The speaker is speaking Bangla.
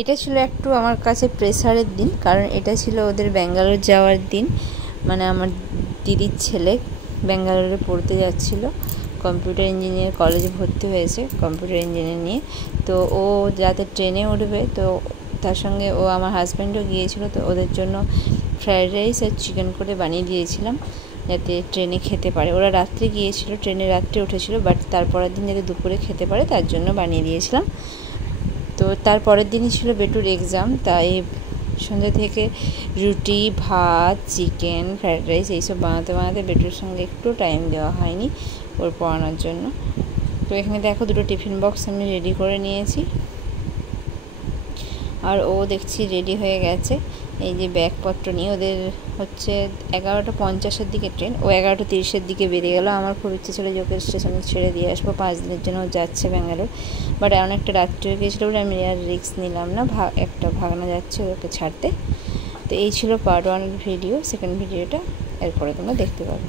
এটা ছিল একটু আমার কাছে প্রেসারের দিন, কারণ এটা ছিল ওদের ব্যাঙ্গালোর যাওয়ার দিন। মানে আমার দিদির ছেলে ব্যাঙ্গালোরে পড়তে যাচ্ছিল, কম্পিউটার ইঞ্জিনিয়ার কলেজে ভর্তি হয়েছে কম্পিউটার ইঞ্জিনিয়ার নিয়ে। তো ও যাতে ট্রেনে উঠবে, তো তার সঙ্গে ও আমার হাজব্যান্ডও গিয়েছিল। তো ওদের জন্য ফ্রায়েড রাইস আর চিকেন করে বানিয়ে দিয়েছিলাম যাতে ট্রেনে খেতে পারে। ওরা রাত্রে গিয়েছিল, ট্রেনে রাত্রে উঠেছিল, বাট তারপরের দিন যাতে দুপুরে খেতে পারে তার জন্য বানিয়ে দিয়েছিলাম। তো তারপরের দিনই ছিল বেটুর এক্সাম, তাই সন্ধ্যা থেকে রুটি, ভাত, চিকেন, ফ্রায়েড রাইস এইসব বানাতে বানাতে বেটুর সঙ্গে একটু টাইম দেওয়া হয়নি ওর পড়ানোর জন্য। তো এখানে দেখো দুটো টিফিন বক্স আমি রেডি করে নিয়েছি, আর ও দেখছি রেডি হয়ে গেছে এই যে ব্যাগপত্র নিয়ে। ওদের হচ্ছে 11:50-এর দিকে ট্রেন, ও 11:30-এর দিকে বেরিয়ে গেল। আমার খুব ইচ্ছে ছিল যে ওকে স্টেশনে ছেড়ে দিয়ে আসবো, 5 দিনের জন্য ও যাচ্ছে ব্যাঙ্গালোর। বাট অনেকটা রাত্রি হয়ে গিয়েছিলো বলে আমি আর রিস্ক নিলাম না, একটা ভাগনা যাচ্ছে ওকে ছাড়তে। তো এই ছিল পার্ট 1 ভিডিও। সেকেন্ড ভিডিওটা এরপরে তোমরা দেখতে পাবে।